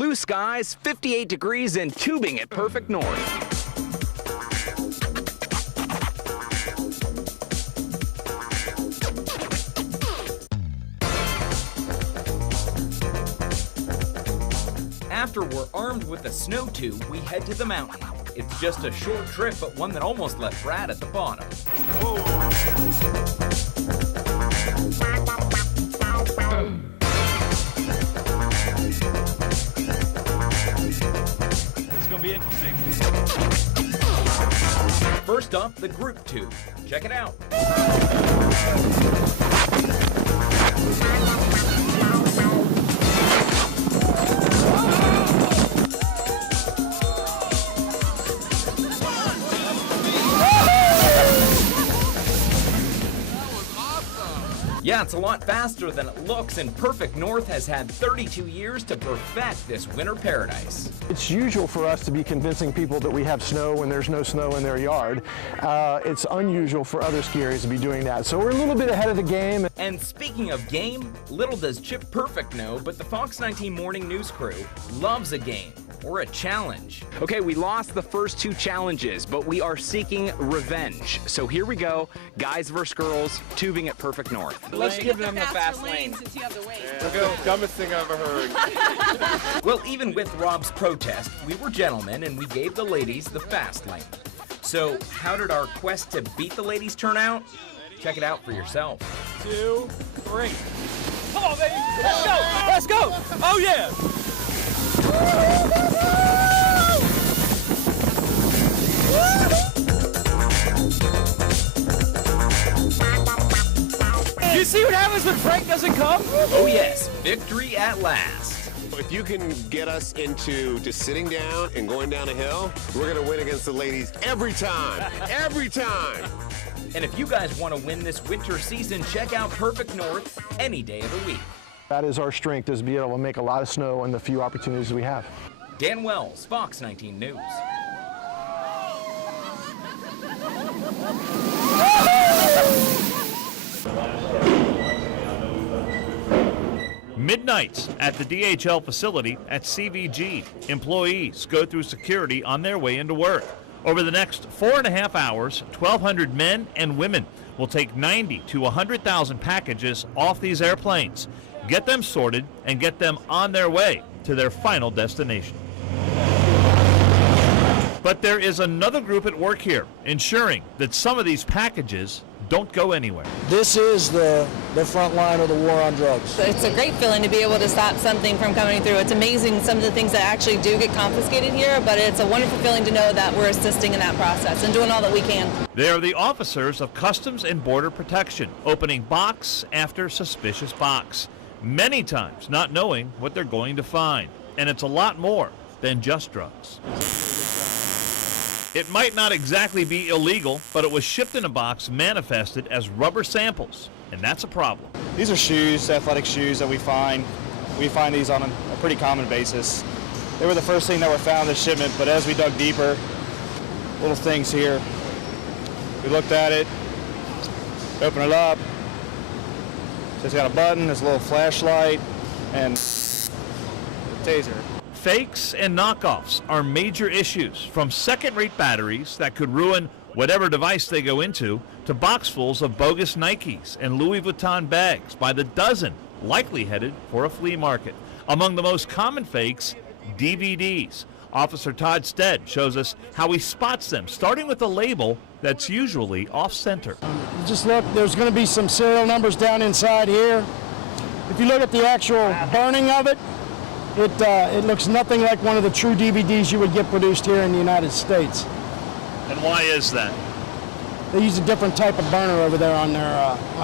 Blue skies, 58 degrees, and tubing at Perfect North. After we're armed with a snow tube, we head to the mountain. It's just a short trip, but one that almost left Brad at the bottom. Whoa. It's gonna be interesting. First up, the group tube. Check it out. Yeah, it's a lot faster than it looks, and Perfect North has had 32 years to perfect this winter paradise. It's usual for us to be convincing people that we have snow when there's no snow in their yard. It's unusual for other ski areas to be doing that, so we're a little bit ahead of the game. And speaking of game, little does Chip Perfect know, but the Fox 19 Morning News crew loves a game. Or a challenge. Okay, we lost the first two challenges, but we are seeking revenge. So here we go, guys versus girls, tubing at Perfect North. Let's give them the fast lane. Since you have the weight. We'll go, dumbest thing I've ever heard. Well, even with Rob's protest, we were gentlemen and we gave the ladies the fast lane. So how did our quest to beat the ladies turn out? Check it out for yourself. 2, 3. Come on, baby. Let's go. Let's go. Oh, yeah. You see what happens when Frank doesn't come? Oh yes, victory at last. If you can get us into just sitting down and going down a hill, we're gonna win against the ladies every time, every time. And if you guys want to win this winter season, check out Perfect North any day of the week. That is our strength, is to be able to make a lot of snow in the few opportunities we have. Dan Wells, Fox 19 News. Midnight at the DHL facility at CVG. Employees go through security on their way into work. Over the next 4.5 hours, 1,200 men and women will take 90 to 100,000 packages off these airplanes, get them sorted, and get them on their way to their final destination. But there is another group at work here, ensuring that some of these packages don't go anywhere. This is the front line of the war on drugs. It's a great feeling to be able to stop something from coming through. It's amazing some of the things that actually do get confiscated here, but it's a wonderful feeling to know that we're assisting in that process and doing all that we can. They are the officers of Customs and Border Protection, opening box after suspicious box, many times not knowing what they're going to find. And it's a lot more than just drugs. It might not exactly be illegal, but it was shipped in a box manifested as rubber samples, and that's a problem. These are shoes, athletic shoes that we find. We find these on a pretty common basis. They were the first thing that were found in the shipment, but as we dug deeper, little things here. We looked at it, open it up. So it's got a button, there's a little flashlight, and a taser. Fakes and knockoffs are major issues, from second-rate batteries that could ruin whatever device they go into, to boxfuls of bogus Nikes and Louis Vuitton bags by the dozen, likely headed for a flea market. Among the most common fakes, DVDs. Officer Todd Stead shows us how he spots them, starting with a label that's usually off-center. Just look, there's going to be some serial numbers down inside here. If you look at the actual burning of it, it looks nothing like one of the true DVDs you would get produced here in the United States. And why is that? They use a different type of burner over there on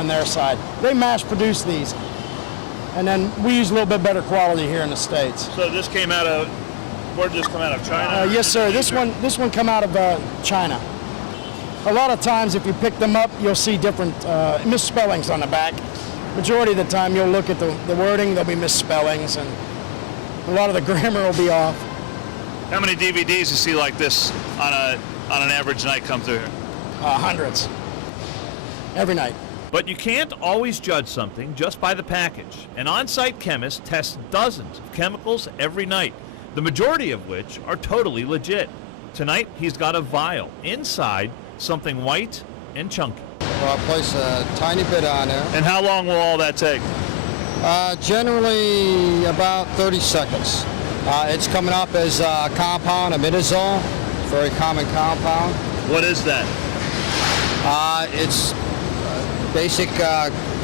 their side. They mass produce these, and then we use a little bit better quality here in the States. So this came out of, where did this come out of, China? Yes, sir. This one come out of China. A lot of times, if you pick them up, you'll see different misspellings on the back. Majority of the time, you'll look at the wording. There'll be misspellings, and a lot of the grammar will be off. How many DVDs you see like this on an average night come through here? Hundreds. Every night. But you can't always judge something just by the package. An on-site chemist tests dozens of chemicals every night the majority of which are totally legit. Tonight, he's got a vial. Inside, something white and chunky. Well, I'll place a tiny bit on there. And how long will all that take? Generally about 30 seconds. It's coming up as a compound, imidazole, very common compound. What is that? It's basic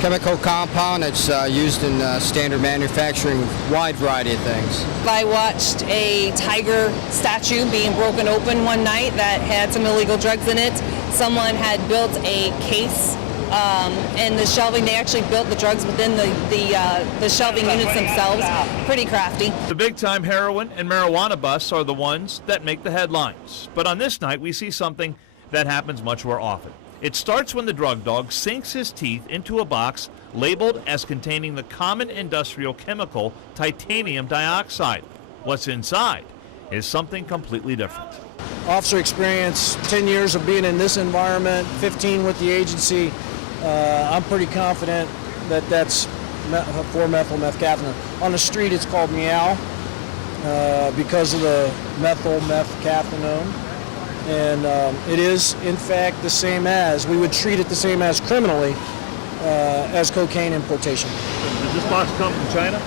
chemical compound. It's used in standard manufacturing, wide variety of things. I watched a tiger statue being broken open one night that had some illegal drugs in it. Someone had built a case and the shelving, they actually built the drugs within the shelving units themselves. Pretty crafty. The big-time heroin and marijuana busts are the ones that make the headlines. But on this night, we see something that happens much more often. It starts when the drug dog sinks his teeth into a box labeled as containing the common industrial chemical titanium dioxide. What's inside is something completely different. Officer experience, 10 years of being in this environment, 15 with the agency. I'm pretty confident that that's 4-methyl-methcathinone. On the street, it's called meow because of the methyl-methcathinone. And it is, in fact, the same as, we would treat it the same as criminally as cocaine importation. Did this box come from China?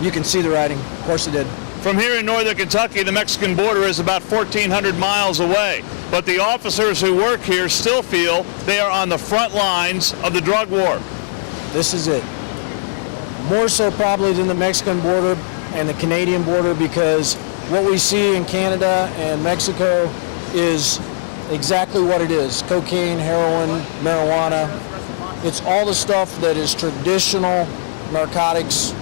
You can see the writing. Of course it did. From here in northern Kentucky, the Mexican border is about 1,400 miles away. But the officers who work here still feel they are on the front lines of the drug war. This is it. More so probably than the Mexican border and the Canadian border, because what we see in Canada and Mexico is exactly what it is. Cocaine, heroin, marijuana. It's all the stuff that is traditional narcotics.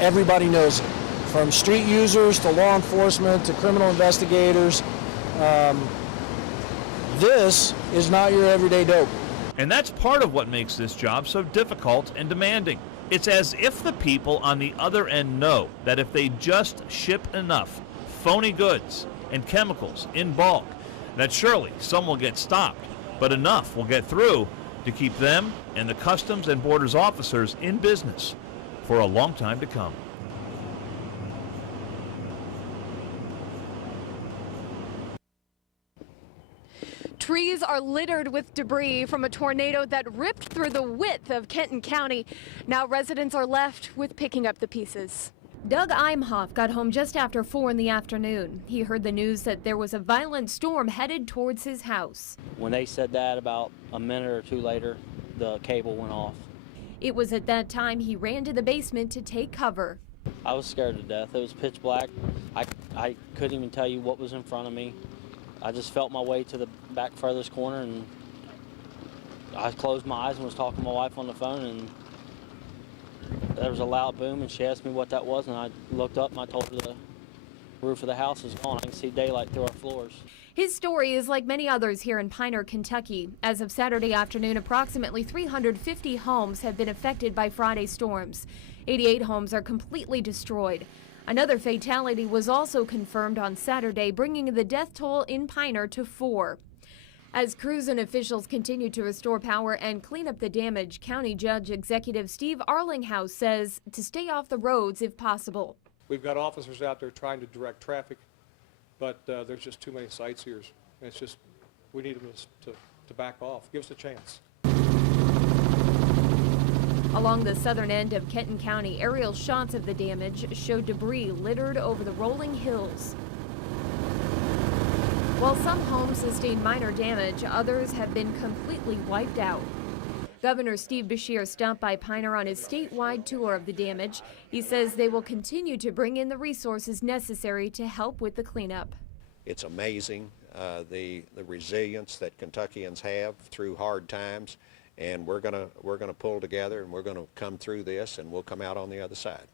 Everybody knows it. From street users to law enforcement to criminal investigators. This is not your everyday dope. And that's part of what makes this job so difficult and demanding. It's as if the people on the other end know that if they just ship enough phony goods and chemicals in bulk, that surely some will get stopped, but enough will get through to keep them and the Customs and Borders officers in business for a long time to come. Trees are littered with debris from a tornado that ripped through the width of Kenton County. Now residents are left with picking up the pieces. Doug Imhoff got home just after 4 in the afternoon. He heard the news that there was a violent storm headed towards his house. When they said that, about a minute or two later, the cable went off. It was at that time he ran to the basement to take cover. I was scared to death. It was pitch black. I couldn't even tell you what was in front of me. I just felt my way to the back furthest corner, and I closed my eyes and was talking to my wife on the phone, and there was a loud boom, and she asked me what that was, and I looked up and I told her the roof of the house is gone. I can see daylight through our floors. His story is like many others here in Piner, Kentucky. As of Saturday afternoon, approximately 350 homes have been affected by Friday's storms. 88 homes are completely destroyed. Another fatality was also confirmed on Saturday, bringing the death toll in Piner to 4. As crews and officials continue to restore power and clean up the damage, County Judge Executive Steve Arlinghouse says to stay off the roads if possible. We've got officers out there trying to direct traffic, but there's just too many sightseers. It's just, we need them to back off. Give us a chance. Along the southern end of Kenton County, aerial shots of the damage show debris littered over the rolling hills. While some homes sustained minor damage, others have been completely wiped out. Governor Steve Beshear stopped by Piner on his statewide tour of the damage. He says they will continue to bring in the resources necessary to help with the cleanup. It's amazing the resilience that Kentuckians have through hard times, and we're gonna pull together, and we're gonna come through this, and we'll come out on the other side.